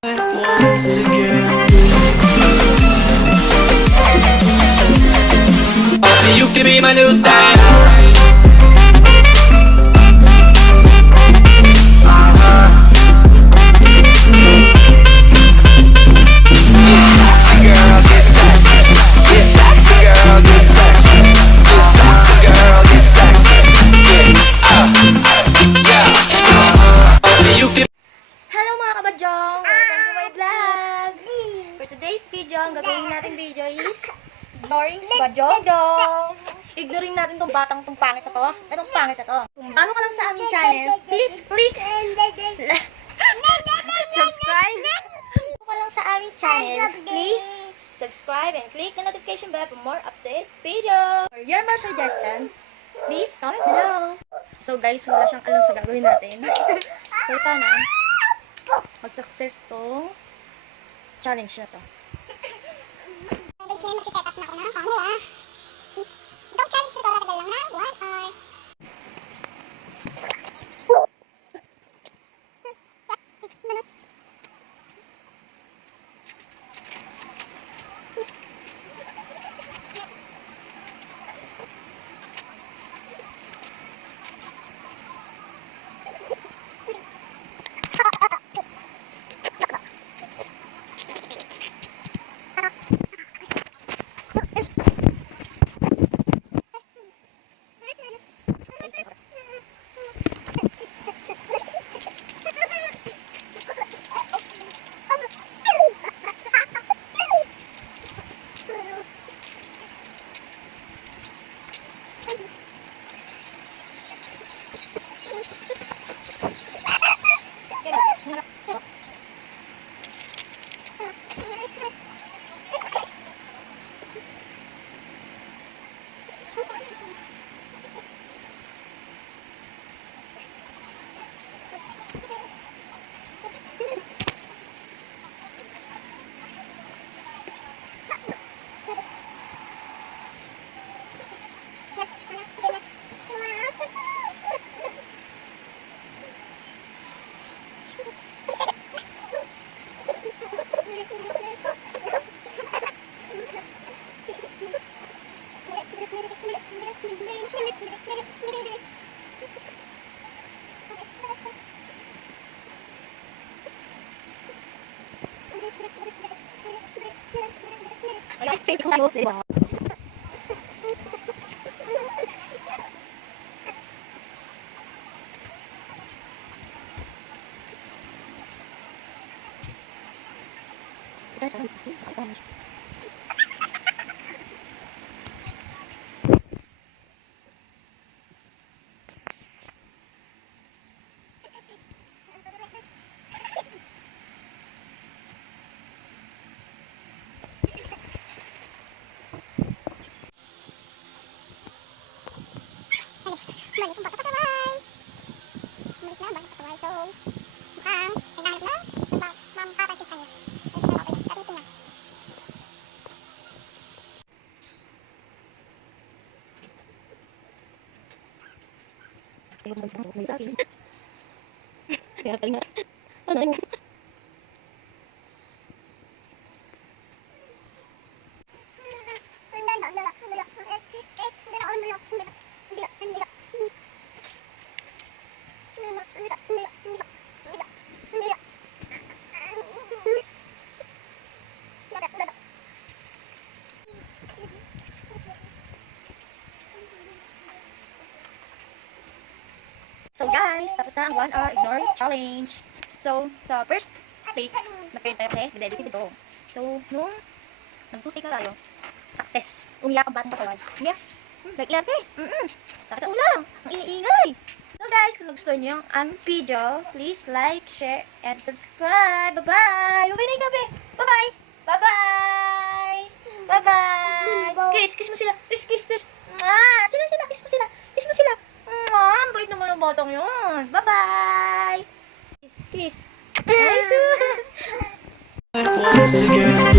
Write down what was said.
Once again. So you can be my new thing. Hello mga kabadyong! Welcome to my vlog! For today's video, ang gagawin natin video is ignoring si Badyong. Ignoring natin tong batang tong pangit na to. Itong pangit na to. Kung bago ka lang sa aming channel, please click subscribe. Kung ka lang sa aming channel, please subscribe and click the notification bell for more update video. For your more suggestion, please comment below. So guys, wala siyang alam sa gagawin natin. So sana mag-success tong challenge na to. Guys, ngayon mag-set up na ako ng camera. Itong challenge nito matagal lang na 1 hour. Diba? Malis ang bata pasaway. Malis na ang bata pasaway. So, mukhang naghahanap na mampapansin sa kanya. Ay, siya sa sa dito niya. Kaya pala nga. Ano yun? So guys, tapos na ang 1 hour ignore challenge. So, sa first take, nag-fail tayo kasi nag-edit si Bidong. So, nung nag-2 take na tayo, success. Umiyak ang batang katawan. Umiyak. Nag-ilan eh. Takot sa ulang. Ang iingay. So guys, kung nagustuhan niyo ang video, please like, share, and subscribe. Bye-bye! Bye-bye na yung gabi! Bye-bye! Bye-bye! Bye-bye! Kiss! Kiss mo sila! Kiss! Kiss! Kiss! Sila! Kiss mo sila! Kiss mo sila! Ang bait naman ang batang yun! Bye-bye! Kiss! Kiss! Nice! Once again.